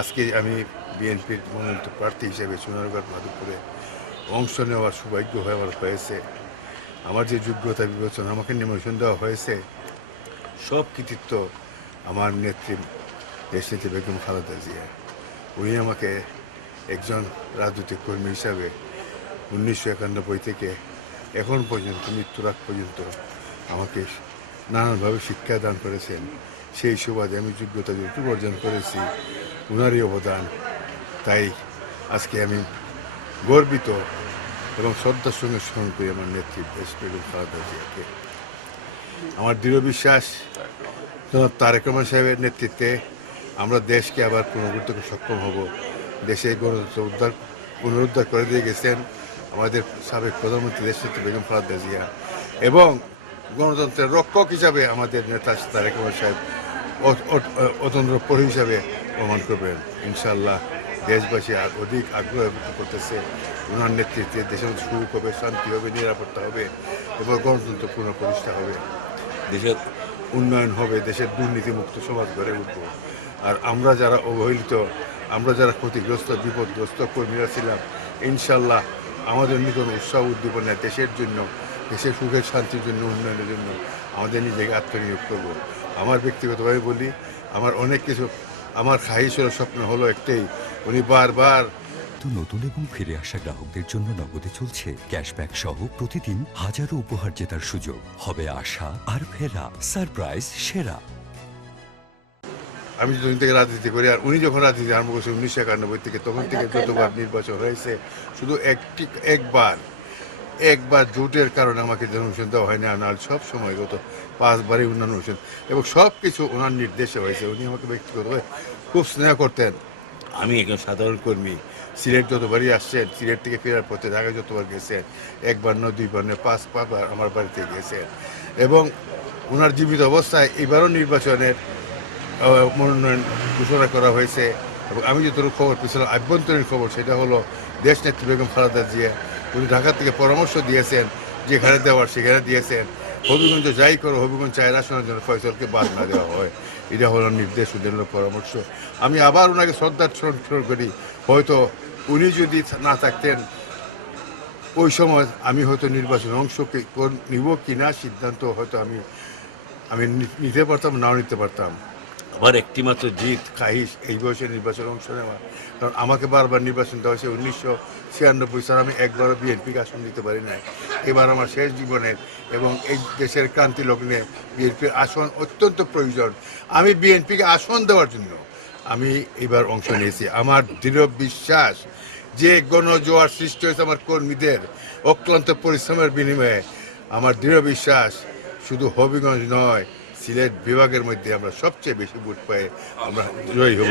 আজকে আমি বিএনপির মনোনীত প্রার্থী হিসেবে সোনারগাঁও মাধবপুরে অংশ নেওয়ার সৌভাগ্য আমার হয়েছে। আমার যে যোগ্যতা বিবেচনা আমাকে নিমন্ত্রণ দেওয়া হয়েছে, সব কৃতিত্ব আমার নেত্রী দেশনেত্রী বেগম খালেদা জিয়া। উনি আমাকে একজন রাজনৈতিক কর্মী হিসাবে 1991 থেকে এখন পর্যন্ত মৃত্যুর আগ পর্যন্ত আমাকে নানানভাবে শিক্ষাদান করেছেন। সেই সুবাদে আমি যোগ্যতা যতটুকু অর্জন করেছি উনারই অবদান। তাই আজকে আমি গর্বিত এবং শ্রদ্ধার সঙ্গে স্মরণ করি আমার নেত্রী দেশ বেগম খালেদা জিয়াকে। আমার দৃঢ় বিশ্বাস তারেক রহমান সাহেবের নেতৃত্বে আমরা দেশকে আবার পুনরুদ্ধারে সক্ষম হব। দেশে গণতন্ত্র পুনরুদ্ধার করে দিয়ে গেছেন আমাদের সাবেক প্রধানমন্ত্রী দেশনেত্রী বেগম খালেদা জিয়া, এবং গণতন্ত্রের রক্ষক হিসাবে আমাদের নেতা তারেক রহমান সাহেব অতন্ত্র প্রহরী হিসাবে প্রমাণ করবেন। ইনশাআল্লাহ দেশবাসী আর অধিক আগ্রহ ব্যক্ত করতেছে। ওনার নেতৃত্বে দেশের সুখ হবে, শান্তি হবে, নিরাপত্তা হবে এবং গণতন্ত্র পুনঃপ্রতিষ্ঠা হবে, দেশের উন্নয়ন হবে, দেশের দুর্নীতিমুক্ত সমাজ গড়ে উঠব। আর আমরা যারা অবহেলিত, আমরা যারা ক্ষতিগ্রস্ত বিপদগ্রস্ত কর্মীরা ছিলাম, ইনশাল্লাহ আমাদের নতুন উৎসাহ উদ্দীপনায় দেশের জন্য, দেশের সুখের শান্তির জন্য, উন্নয়নের জন্য আমাদের নিজেকে আত্মনিয়োগ করব। আমার ব্যক্তিগতভাবে বলি, আমার অনেক কিছু, আমার খাহিশ হলো, স্বপ্ন হলো একটাই, উনি বারবার নতুন এবং ফিরে আসা গ্রাহকদের জন্য নগদে চলছে ক্যাশব্যাক সহ প্রতিদিন হাজারো উপহার জেতার সুযোগ। হবে আশা আর ফেরা, সারপ্রাইজ সেরা। আমি যখন থেকে রাজনীতি করি আর উনি যখন রাজনীতি আরম্ভ করছে 1991 থেকে, তখন থেকে যতবার নির্বাচন হয়েছে শুধু একবার জোটের কারণে আমাকে অনুমোদন দেওয়া হয়নি। আর সব সময় গত 5 বারই অনুমোদন এবং সব কিছু ওনার নির্দেশে হয়েছে। উনি আমাকে ব্যক্তিগতভাবে খুব স্নেহ করতেন। আমি একজন সাধারণ কর্মী, সিলেট যতবারই আসছেন, সিলেট থেকে ফেরার পথে ঢাকায় যতবার গেছেন, একবার না, দুইবার না, 5বার আমার বাড়িতে গেছেন। এবং ওনার জীবিত অবস্থায় এবারও নির্বাচনের মনোনয়ন ঘোষণা করা হয়েছে। এবং আমি যতটুকু খবর পেয়েছিলাম, আভ্যন্তরীণ খবর, সেটা হলো দেশনেত্রী বেগম খালেদা জিয়া উনি ঢাকা থেকে পরামর্শ দিয়েছেন, যেখানে দেওয়ার সেখানে দিয়েছেন। হবিগঞ্জ যাই করো, হবিগঞ্জ 4 আসনের জন্য ফয়সলকে বাদ না দেওয়া হয়, এটা হলো নির্দেশ, ওদের পরামর্শ। আমি আবার ওনাকে শ্রদ্ধার স্মরণ করি। হয়তো উনি যদি না থাকতেন ওই সময়, আমি হয়তো নির্বাচনে অংশ নিব কিনা সিদ্ধান্ত হয়তো আমি নিতে পারতাম, নাও নিতে পারতাম। আবার একটিমাত্র জিত, খাহিশ এই বয়সে নির্বাচনে অংশ নেওয়া। কারণ আমাকে বারবার নির্বাচন দেওয়া হয়েছে 1996 সালে, আমি একবারও বিএনপিকে আসন দিতে পারি নাই। এবার আমার শেষ জীবনের এবং এই দেশের ক্রান্তি লগ্নে বিএনপির আসন অত্যন্ত প্রয়োজন। আমি বিএনপিকে আসন দেওয়ার জন্য আমি এবার অংশ নিয়েছি। আমার দৃঢ় বিশ্বাস যে গণজোয়ার সৃষ্টি হয়েছে আমার কর্মীদের অক্লান্ত পরিশ্রমের বিনিময়ে, আমার দৃঢ় বিশ্বাস শুধু হবিগঞ্জ নয়, সিলেট বিভাগের মধ্যে আমরা সবচেয়ে বেশি ভোট পাই আমরা জয়ী হব।